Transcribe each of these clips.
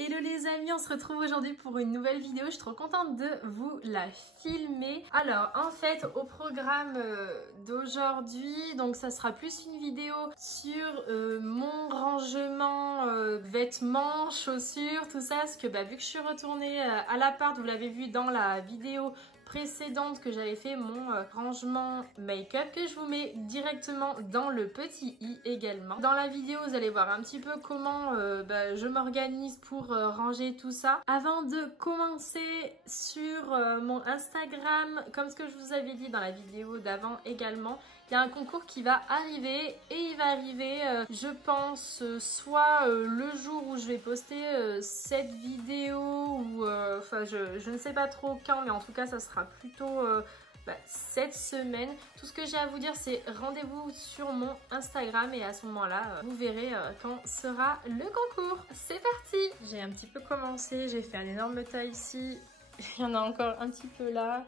Hello les amis, on se retrouve aujourd'hui pour une nouvelle vidéo. Je suis trop contente de vous la filmer. Alors en fait au programme d'aujourd'hui, donc ça sera plus une vidéo sur mon rangement vêtements, chaussures, tout ça. Parce que vu que je suis retournée à l'appart, vous l'avez vu dans la vidéo précédente que j'avais fait mon rangement make-up, que je vous mets directement dans le petit i également. Dans la vidéo vous allez voir un petit peu comment je m'organise pour ranger tout ça. Avant de commencer sur mon Instagram, comme ce que je vous avais dit dans la vidéo d'avant également, il y a un concours qui va arriver et il va arriver je pense soit le jour où je vais poster cette vidéo ou enfin je ne sais pas trop quand, mais en tout cas ça sera plutôt cette semaine. Tout ce que j'ai à vous dire c'est rendez-vous sur mon Instagram et à ce moment là vous verrez quand sera le concours. C'est parti. J'ai un petit peu commencé, j'ai fait un énorme tas ici, il y en a encore un petit peu là.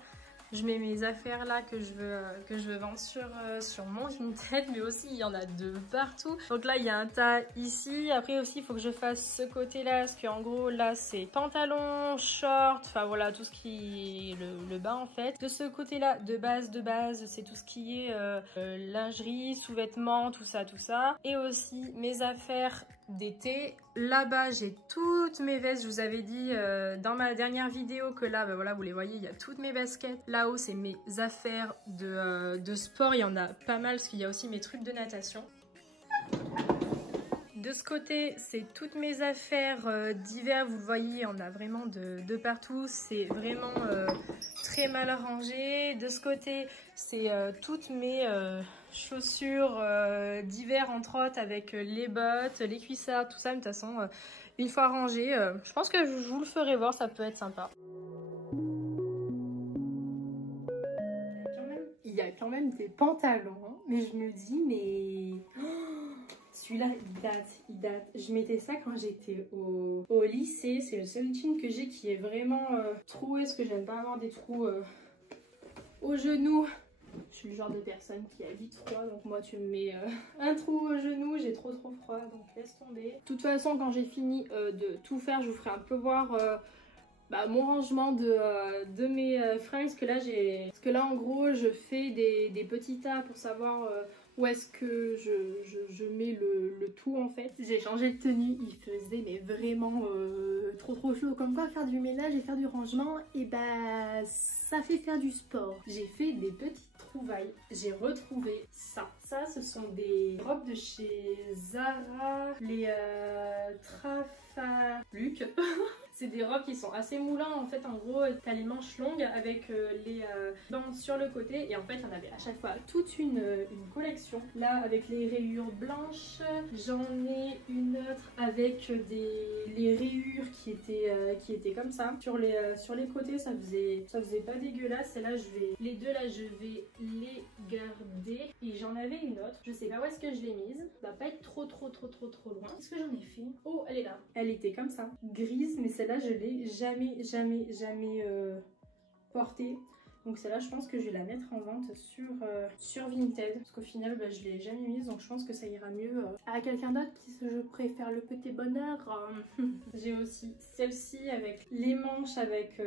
Je mets mes affaires là que je veux vendre sur mon Vinted, mais aussi il y en a de partout. Donc là il y a un tas ici. Après aussi il faut que je fasse ce côté là, parce qu'en gros là c'est pantalon, short, enfin voilà tout ce qui est le bas en fait. De ce côté là de base c'est tout ce qui est lingerie, sous-vêtements, tout ça. Et aussi mes affaires d'été. Là-bas j'ai toutes mes vestes, je vous avais dit dans ma dernière vidéo que là voilà vous les voyez, il y a toutes mes baskets. Là-haut c'est mes affaires de sport, il y en a pas mal parce qu'il y a aussi mes trucs de natation. De ce côté, c'est toutes mes affaires d'hiver, vous le voyez, il y en a vraiment de partout, c'est vraiment très mal rangé. De ce côté, c'est toutes mes chaussures d'hiver entre autres, avec les bottes, les cuissards, tout ça. Mais de toute façon, une fois rangé, je pense que je vous le ferai voir, ça peut être sympa. Il y a quand même des pantalons, mais je me dis, mais... Celui-là, il date. Je mettais ça quand j'étais au lycée. C'est le seul jean que j'ai qui est vraiment troué, parce que j'aime pas avoir des trous au genou. Je suis le genre de personne qui a vite froid, donc moi tu me mets un trou au genou, j'ai trop froid, donc laisse tomber. De toute façon, quand j'ai fini de tout faire, je vous ferai un peu voir mon rangement de mes fringues, parce que là en gros je fais des petits tas pour savoir où est-ce que je mets le tout en fait. J'ai changé de tenue, il faisait mais vraiment trop chaud. Comme quoi faire du ménage et faire du rangement, et ça fait faire du sport. J'ai fait des petites trouvailles, j'ai retrouvé ça. Ça ce sont des robes de chez Zara, les Trafaluc. C'est des robes qui sont assez moulantes en fait. En gros t'as les manches longues avec les bandes sur le côté, et en fait on avait à chaque fois toute une collection. Là avec les rayures blanches, j'en ai une autre avec les rayures qui étaient comme ça. Sur les côtés ça faisait pas dégueulasse. Et là les deux là je vais les garder. Et j'en avais une autre, je sais pas où est-ce que je l'ai mise. Ça va pas être trop loin. Qu'est-ce que j'en ai fait? Oh elle est là. Elle était comme ça, grise, mais celle-là je l'ai jamais portée. Donc celle-là je pense que je vais la mettre en vente sur Vinted, parce qu'au final je l'ai jamais mise, donc je pense que ça ira mieux à quelqu'un d'autre qui je préfère le petit bonheur. J'ai aussi celle-ci avec les manches avec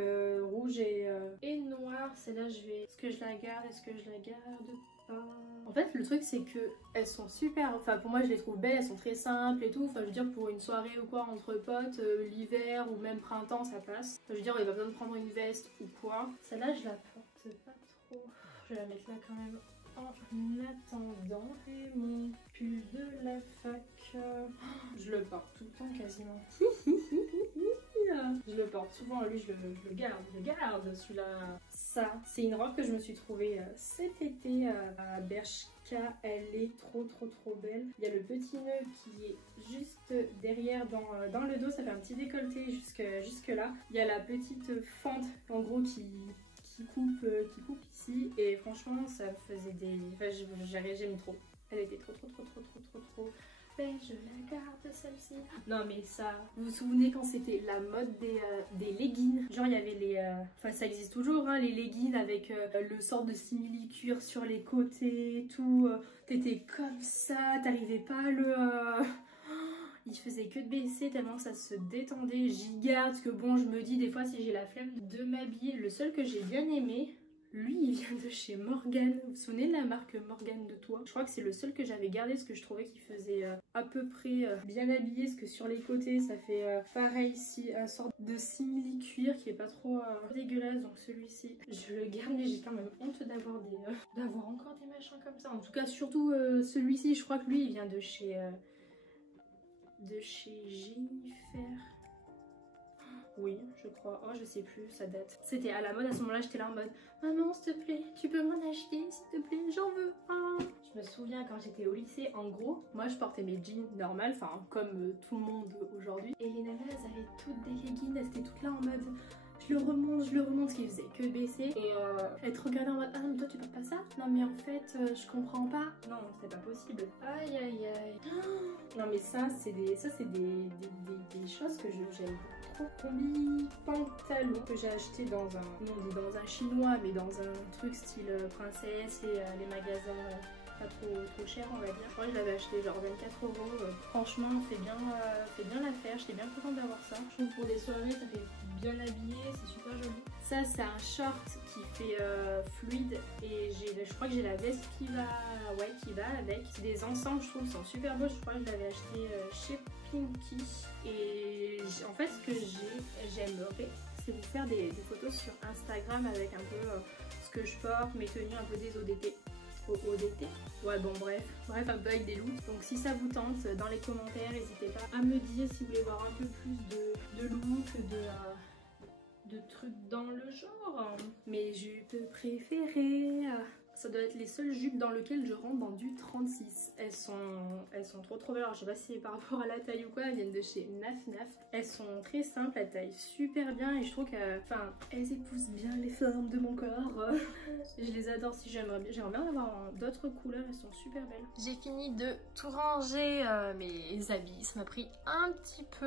rouge et noir. Celle-là est-ce que je la garde, pas. En fait le truc c'est que elles sont super, enfin pour moi je les trouve belles, elles sont très simples et tout. Enfin je veux dire pour une soirée ou quoi entre potes, l'hiver ou même printemps ça passe. Enfin, je veux dire il n'y a pas besoin de prendre une veste ou quoi. Celle-là je la porte pas trop, je vais la mettre là quand même en attendant. Et mon pull de la fac, je le porte tout le temps quasiment. Je le porte souvent, lui je le garde celui-là. Ça, c'est une robe que je me suis trouvée cet été à Bershka. Elle est trop belle. Il y a le petit nœud qui est juste derrière dans le dos, ça fait un petit décolleté jusque là. Il y a la petite fente en gros qui coupe ici, et franchement ça faisait des... Enfin j'aime trop. Elle était trop belle, je la garde celle-ci. Non mais ça, vous vous souvenez quand c'était la mode des leggings? Genre il y avait les... Enfin ça existe toujours hein, les leggings avec le sort de simili-cuir sur les côtés, tout. T'étais comme ça, t'arrivais pas à le... il faisait que de baisser tellement ça se détendait. J'y garde parce que bon, je me dis des fois si j'ai la flemme de m'habiller. Le seul que j'ai bien aimé, lui il vient de chez Morgan. Vous vous souvenez de la marque Morgan de Toit? Je crois que c'est le seul que j'avais gardé parce que je trouvais qu'il faisait à peu près bien habillé. Parce que sur les côtés ça fait pareil ici, un sorte de simili cuir qui est pas trop dégueulasse. Donc celui-ci je le garde, mais j'ai quand même honte d'avoir d'avoir encore des machins comme ça. En tout cas surtout celui-ci, je crois que lui il vient de chez Jennifer. Oui, je crois. Oh, je sais plus, ça date. C'était à la mode à ce moment-là, j'étais là en mode maman, s'il te plaît, tu peux m'en acheter, s'il te plaît, j'en veux un. Je me souviens quand j'étais au lycée, en gros, moi je portais mes jeans normales, enfin comme tout le monde aujourd'hui. Et les nanas, elles avaient toutes des leggings, elles étaient toutes là en mode je le remonte, ce qui faisait que baisser. Et elle te regardait en mode ah mais toi tu portes pas ça? Non mais en fait je comprends pas. Non c'est pas possible. Aïe aïe aïe. Non mais ça c'est des choses que j'aime trop. Combi pantalon que j'ai acheté dans un, non on dit dans un chinois mais dans un truc style princesse et les magasins pas trop cher on va dire. Je crois que je l'avais acheté genre 24 €. Franchement fait bien l'affaire, j'étais bien contente d'avoir ça. Je trouve pour des soirées ça fait bien habillé, c'est super joli. Ça c'est un short qui fait fluide et je crois que j'ai la veste qui va avec. C'est des ensembles, je trouve, ils sont super beaux. Je crois que je l'avais acheté chez Pinky. Et en fait ce que j'aimerais c'est vous faire des photos sur Instagram avec un peu ce que je porte, mes tenues un peu des ODT. ODT. Ouais bon bref un peu avec des looks. Donc si ça vous tente, dans les commentaires n'hésitez pas à me dire si vous voulez voir un peu plus de looks, de trucs dans le genre. Mes jupes préférées, ça doit être les seules jupes dans lesquelles je rentre dans du 36. Elles sont trop belles. Alors je sais pas si c'est par rapport à la taille ou quoi, elles viennent de chez Naf Naf. Elles sont très simples, elles taillent super bien et je trouve qu'elles épousent bien les formes de mon corps. Je les adore. Si j'aimerais bien en avoir d'autres couleurs, elles sont super belles. J'ai fini de tout ranger mes habits. Ça m'a pris un petit peu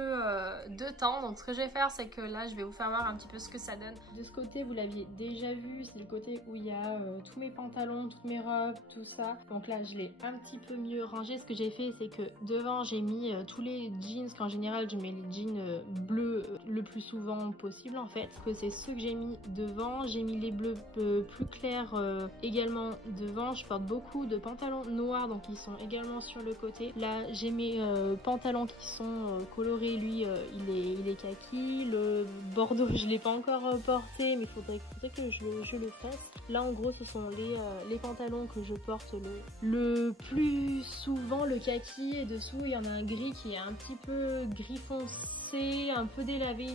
de temps. Donc ce que je vais faire c'est que là je vais vous faire voir un petit peu ce que ça donne. De ce côté vous l'aviez déjà vu, c'est le côté où il y a tous mes pantalons, toutes mes robes, tout ça. Donc là je l'ai un petit peu mieux rangé. Ce que j'ai fait c'est que devant j'ai mis tous les jeans, qu'en général je mets les jeans bleus le plus souvent possible en fait. Que c'est ceux que j'ai mis devant. J'ai mis les bleus plus clairs également devant. Je porte beaucoup de pantalons noirs donc ils sont également sur le côté. Là j'ai mes pantalons qui sont colorés. Lui il est kaki. Le bordeaux je l'ai pas encore porté mais faudrait que je le fasse. Là en gros ce sont les pantalons que je porte le plus souvent, le kaki, et dessous il y en a un gris qui est un petit peu gris foncé, un peu délavé.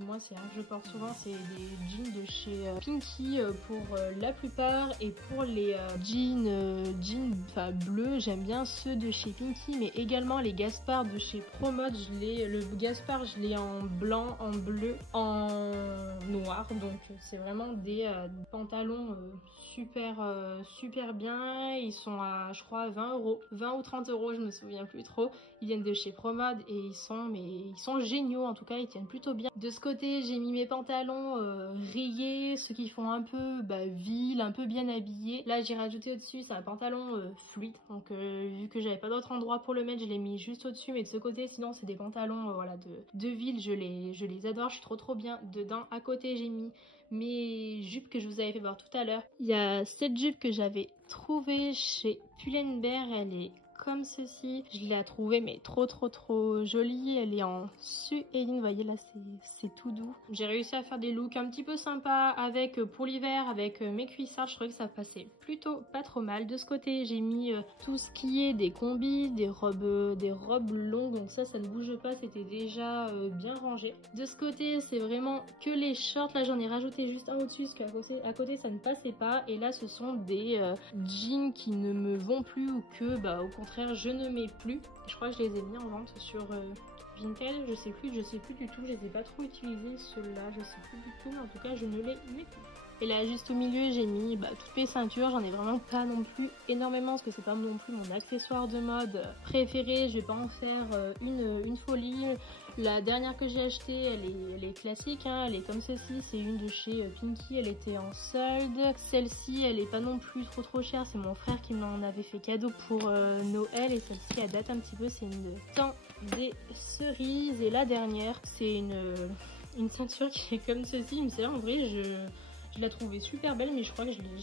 Moi c'est un que je porte souvent, c'est des jeans de chez Pinky pour la plupart, et pour les jeans bleus j'aime bien ceux de chez Pinky, mais également les Gaspard de chez Promode. Le Gaspard je l'ai en blanc, en bleu, en noir, donc c'est vraiment des pantalons super bien. Ils sont à je crois 20 €, 20 ou 30 €, je me souviens plus trop. Ils viennent de chez Promode et ils sont géniaux, en tout cas ils tiennent plutôt bien. De ce côté j'ai mis mes pantalons rayés, ceux qui font un peu ville, un peu bien habillés. Là j'ai rajouté au-dessus, c'est un pantalon fluide, donc vu que j'avais pas d'autre endroit pour le mettre, je l'ai mis juste au-dessus. Mais de ce côté sinon c'est des pantalons voilà de ville, je les adore, je suis trop bien dedans. À côté j'ai mis mes jupes que je vous avais fait voir tout à l'heure. Il y a cette jupe que j'avais trouvée chez Pull&Bear, elle est comme ceci. Je l'ai trouvée mais trop jolie. Elle est en suéline, vous voyez là c'est tout doux. J'ai réussi à faire des looks un petit peu sympas avec pour l'hiver avec mes cuissards. Je trouvais que ça passait plutôt pas trop mal. De ce côté j'ai mis tout ce qui est des combis, des robes longues, donc ça ne bouge pas, c'était déjà bien rangé. De ce côté c'est vraiment que les shorts. Là j'en ai rajouté juste un au-dessus parce qu'à côté ça ne passait pas, et là ce sont des jeans qui ne me vont plus ou que au contraire je ne mets plus. Je crois que je les ai mis en vente sur Vinted, je sais plus du tout, je les ai pas trop utilisés ceux-là, je sais plus du tout, mais en tout cas je ne les mets plus. Et là juste au milieu j'ai mis toutes mes ceintures. J'en ai vraiment pas non plus énormément parce que c'est pas non plus mon accessoire de mode préféré. Je vais pas en faire une folie. La dernière que j'ai achetée elle est classique, hein. Elle est comme ceci, c'est une de chez Pinky, elle était en solde. Celle-ci elle est pas non plus trop chère, c'est mon frère qui m'en avait fait cadeau pour Noël, et celle-ci elle date un petit peu, c'est une temps des cerises. Et la dernière, c'est une ceinture qui est comme ceci. Mais celle-là, en vrai, je la trouvais super belle, mais je crois que je l'ai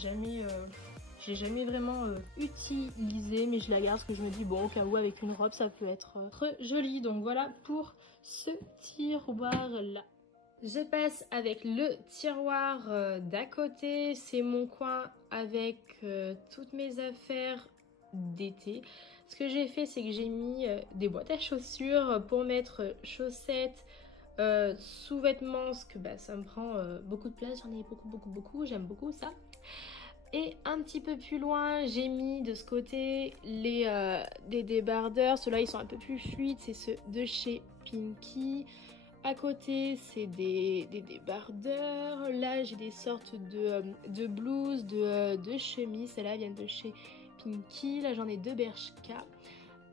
jamais vraiment utilisée. Mais je la garde parce que je me dis, bon, au cas où, avec une robe, ça peut être joli. Donc voilà pour ce tiroir-là. Je passe avec le tiroir d'à côté. C'est mon coin avec toutes mes affaires d'été. Ce que j'ai fait, c'est que j'ai mis des boîtes à chaussures pour mettre chaussettes, sous-vêtements, parce que bah, ça me prend beaucoup de place. J'en ai beaucoup. J'aime beaucoup ça. Et un petit peu plus loin, j'ai mis de ce côté des débardeurs. Ceux-là, ils sont un peu plus fluides. C'est ceux de chez Pinky. À côté, c'est des débardeurs. Là, j'ai des sortes de blouses, de chemises. Celles-là viennent de chez Pinky. Là, j'en ai deux Bershka.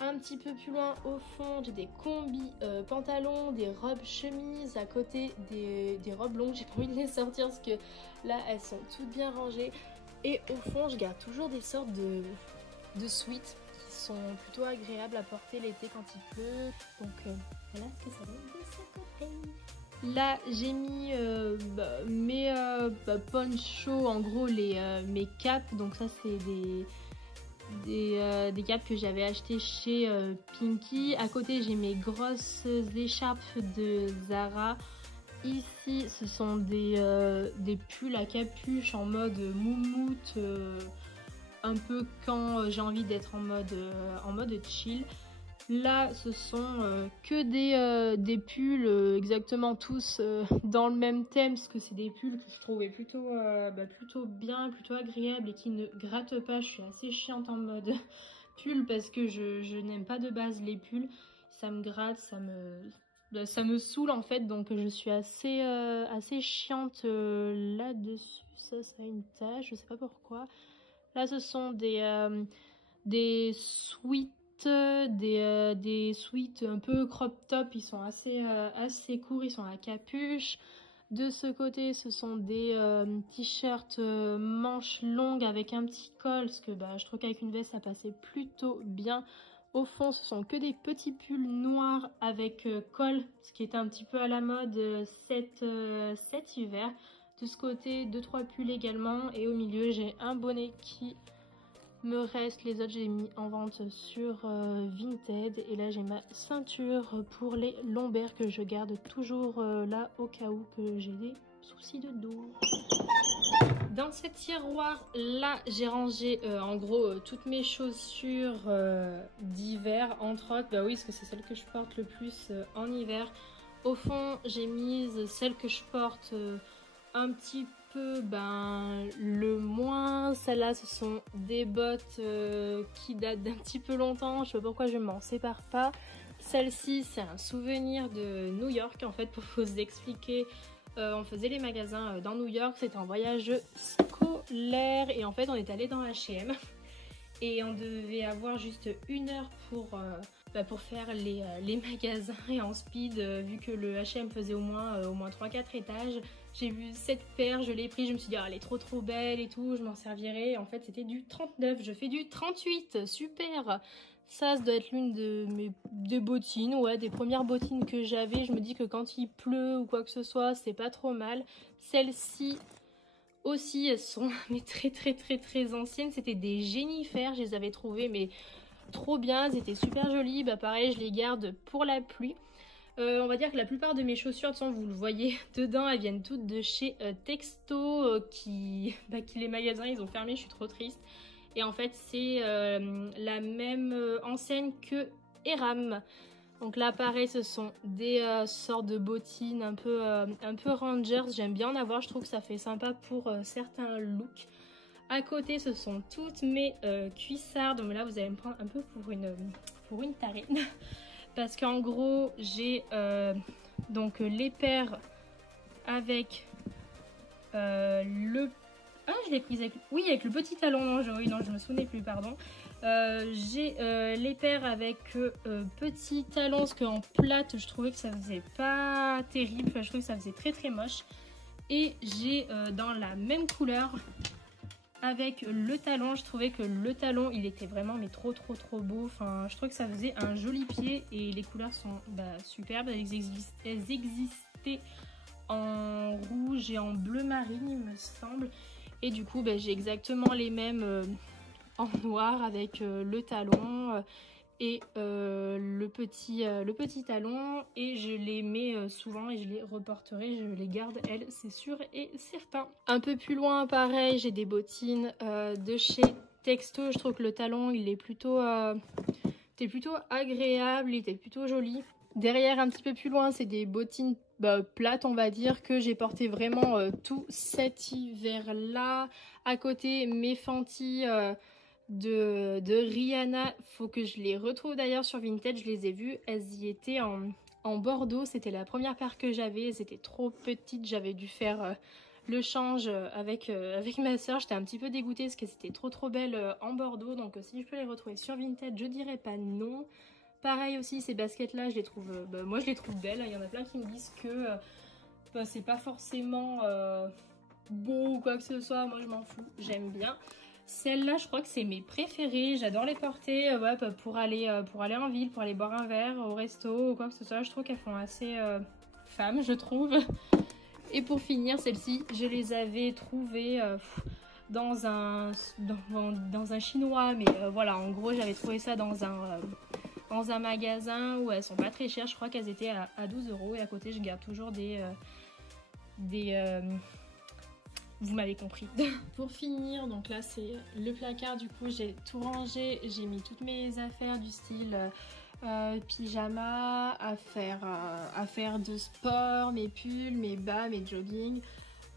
Un petit peu plus loin, au fond, j'ai des combis pantalons, des robes chemises. À côté, des robes longues. J'ai pas envie de les sortir parce que là, elles sont toutes bien rangées. Et au fond, je garde toujours des sortes de sweats qui sont plutôt agréables à porter l'été quand il pleut. Donc voilà ce que ça donne de ce côté. Là, j'ai mis mes ponchos, en gros mes capes. Donc ça, c'est des capes que j'avais achetées chez Pinky. À côté, j'ai mes grosses écharpes de Zara. Ici, ce sont des pulls à capuche en mode moumoute, un peu quand j'ai envie d'être en mode chill. Là, ce sont que des pulls exactement tous dans le même thème, parce que c'est des pulls que je trouvais plutôt bien, plutôt agréables et qui ne grattent pas. Je suis assez chiante en mode pull parce que je n'aime pas de base les pulls. Ça me gratte, ça me saoule en fait, donc je suis assez chiante là-dessus. Ça a une tache, je sais pas pourquoi. Là, ce sont des sweats, des sweats un peu crop top. Ils sont assez courts, ils sont à capuche. De ce côté, ce sont des t-shirts manches longues avec un petit col, parce que je trouve qu'avec une veste, ça passait plutôt bien. Au fond, ce sont que des petits pulls noirs avec col, ce qui était un petit peu à la mode cet hiver. De ce côté, 2-3 pulls également. Et au milieu, j'ai un bonnet qui me reste. Les autres, j'ai mis en vente sur Vinted. Et là, j'ai ma ceinture pour les lombaires que je garde toujours là au cas où que j'ai des soucis de dos. Dans ce tiroir là, j'ai rangé en gros toutes mes chaussures d'hiver, entre autres. Bah oui, parce que c'est celles que je porte le plus en hiver. Au fond, j'ai mis celles que je porte un petit peu le moins. Celles-là, ce sont des bottes qui datent d'un petit peu longtemps. Je sais pas pourquoi je m'en sépare pas. Celle-ci, c'est un souvenir de New York. En fait, pour vous expliquer, on faisait les magasins dans New York. C'était un voyage scolaire et en fait, on est allé dans H&M et on devait avoir juste 1 heure pour faire les magasins. Et en speed, vu que le H&M faisait au moins 3-4 étages, j'ai vu cette paire, je l'ai pris, je me suis dit elle est trop belle et tout, je m'en servirai. En fait, c'était du 39, je fais du 38, super. Ça doit être l'une des bottines, ouais, des premières bottines que j'avais. Je me dis que quand il pleut ou quoi que ce soit, c'est pas trop mal. Celles-ci aussi, elles sont mais très anciennes. C'était des Jennifer, je les avais trouvées mais trop bien, elles étaient super jolies. Pareil, je les garde pour la pluie. On va dire que la plupart de mes chaussures, de toute façon, vous le voyez dedans, elles viennent toutes de chez Texto, qui les magasins, ils ont fermé, je suis trop triste. Et en fait, c'est la même enseigne que Eram. Donc là, pareil, ce sont des sortes de bottines un peu Rangers. J'aime bien en avoir, je trouve que ça fait sympa pour certains looks. À côté, ce sont toutes mes cuissardes. Donc là, vous allez me prendre un peu pour une tarée. Parce qu'en gros, j'ai donc les paires avec le... Ah, je l'ai prise avec... Oui, avec le petit talon. Non, je me souvenais plus, pardon. J'ai les paires avec petit talon, parce qu'en plate, je trouvais que ça faisait pas terrible. Enfin, je trouvais que ça faisait très moche. Et j'ai dans la même couleur avec le talon. Je trouvais que le talon il était vraiment mais trop beau. Enfin, je trouvais que ça faisait un joli pied et les couleurs sont superbes. Elles existaient en rouge et en bleu marine il me semble. Et du coup j'ai exactement les mêmes en noir avec le talon et le petit talon, et je les mets souvent et je les reporterai, je les garde elles, c'est sûr et certain. Un peu plus loin pareil, j'ai des bottines de chez Texto. Je trouve que le talon il est plutôt agréable, il était plutôt joli. Derrière un petit peu plus loin c'est des bottines plates on va dire, que j'ai porté vraiment tout cet hiver là. À côté mes Fenty de Rihanna, faut que je les retrouve d'ailleurs sur Vinted, je les ai vues, elles y étaient en bordeaux, c'était la première paire que j'avais, elles étaient trop petites, j'avais dû faire le change avec ma soeur, j'étais un petit peu dégoûtée parce que c'était trop belle en bordeaux, donc si je peux les retrouver sur Vinted, je dirais pas non. Pareil aussi, ces baskets là, je les trouve, moi je les trouve belles, il y en a plein qui me disent que c'est pas forcément beau ou quoi que ce soit, moi je m'en fous, j'aime bien. Celles-là, je crois que c'est mes préférées. J'adore les porter pour aller en ville, pour aller boire un verre au resto ou quoi que ce soit. Je trouve qu'elles font assez femmes, je trouve. Et pour finir, celles-ci, je les avais trouvées dans un chinois. Mais voilà, en gros, j'avais trouvé ça dans un magasin où elles sont pas très chères. Je crois qu'elles étaient à 12 €. Et à côté, je garde toujours vous m'avez compris. Pour finir, donc là c'est le placard, du coup j'ai tout rangé, j'ai mis toutes mes affaires du style pyjama, affaires de sport, mes pulls, mes bas, mes jogging,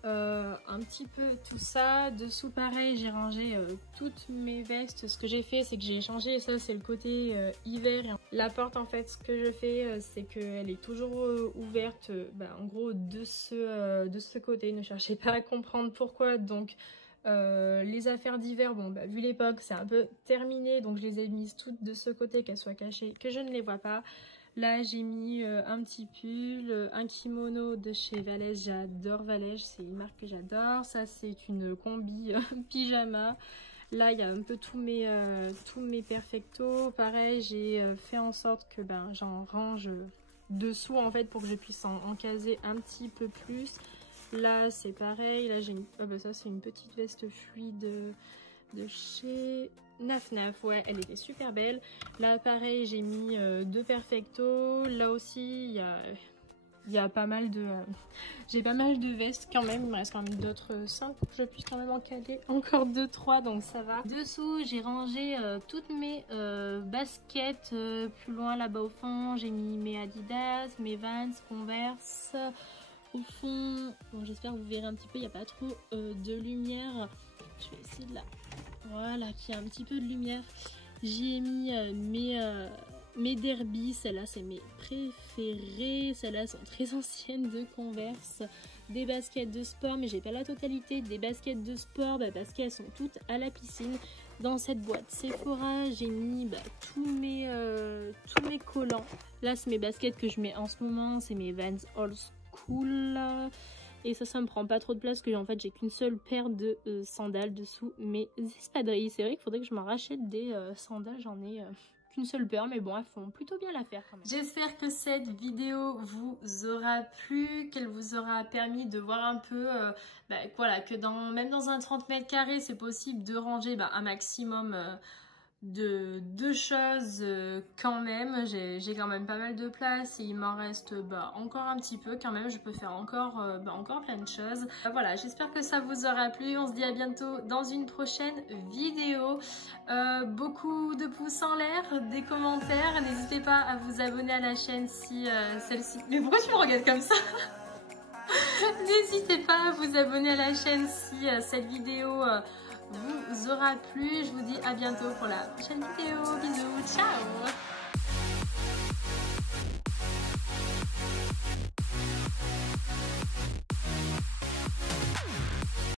un petit peu tout ça. Dessous pareil, j'ai rangé toutes mes vestes. Ce que j'ai fait c'est que j'ai changé, ça c'est le côté hiver. La porte en fait, ce que je fais c'est qu'elle est toujours ouverte en gros de ce côté, ne cherchez pas à comprendre pourquoi. Donc les affaires d'hiver, vu l'époque c'est un peu terminé, donc je les ai mises toutes de ce côté, qu'elles soient cachées, que je ne les vois pas. Là j'ai mis un petit pull, un kimono de chez Valège, j'adore Valège, c'est une marque que j'adore. Ça c'est une combi pyjama. Là il y a un peu tous mes perfectos. Pareil, j'ai fait en sorte que j'en range dessous en fait pour que je puisse en caser un petit peu plus. Là c'est pareil, là j'ai ça c'est une petite veste fluide de chez Naf Naf, ouais, elle était super belle. Là pareil, j'ai mis deux perfectos. Là aussi il y a pas mal de j'ai pas mal de vestes quand même, il me reste quand même d'autres 5 pour que je puisse quand même en caler encore 2-3, donc ça va. Dessous j'ai rangé toutes mes baskets. Plus loin là-bas au fond j'ai mis mes Adidas, mes Vans, Converse. Au fond, bon, j'espère que vous verrez un petit peu, il n'y a pas trop de lumière. Je vais essayer de là. Voilà, qu'il y a un petit peu de lumière. J'y ai mis mes Derby, celles-là c'est mes préférées. Celles-là sont très anciennes, de Converse. Des baskets de sport, mais j'ai pas la totalité des baskets de sport parce qu'elles sont toutes à la piscine. Dans cette boîte Sephora, j'ai mis tous mes collants. Là c'est mes baskets que je mets en ce moment, c'est mes Vans Old School. Et ça me prend pas trop de place, que en fait j'ai qu'une seule paire de sandales dessous mes espadrilles. C'est vrai qu'il faudrait que je m'en rachète des sandales, j'en ai qu'une seule paire, mais bon, elles font plutôt bien l'affaire quand même. J'espère que cette vidéo vous aura plu, qu'elle vous aura permis de voir un peu voilà, que même dans un 30 mètres carrés c'est possible de ranger un maximum de choses quand même. J'ai quand même pas mal de place et il m'en reste encore un petit peu quand même. Je peux faire encore plein de choses. Voilà, j'espère que ça vous aura plu. On se dit à bientôt dans une prochaine vidéo. Beaucoup de pouces en l'air, des commentaires. N'hésitez pas à vous abonner à la chaîne si celle-ci... Mais pourquoi tu me regardes comme ça? N'hésitez pas à vous abonner à la chaîne si cette vidéo vous aura plu. Je vous dis à bientôt pour la prochaine vidéo. Bisous, ciao!